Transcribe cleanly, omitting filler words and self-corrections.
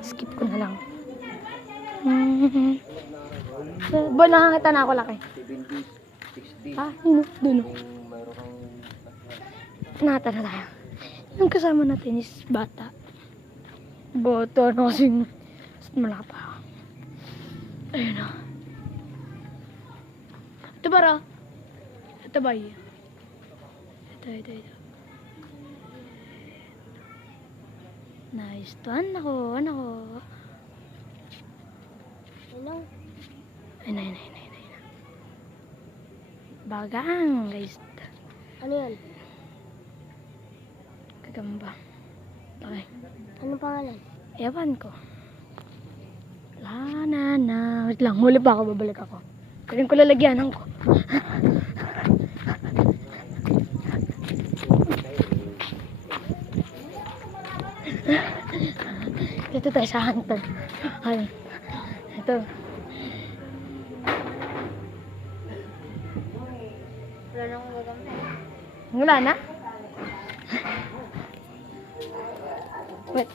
Skip ko na lang. Boy, nakakita na ako laki. 70, 60. Ah, yun, dun. Kung mayroon kang Nakata na tayo. Yung kasama natin is bata. Boto, ano kasing malaki pa ako. Ayun na. Ito ba ra? Ito ba yun? Ito. Nice to. Anak ko. Ano? Ay, na. Bagang, guys. Ano yan? Kagamba. Okay. Anong pangalan? Ewan ko. Na. Wait lang, huli pa ako, babalik ako. Piling ko lalagyanan ko. Dito tayo sa hunter. Ay, ito. Wala na akong gagamit. Wala na? Wait.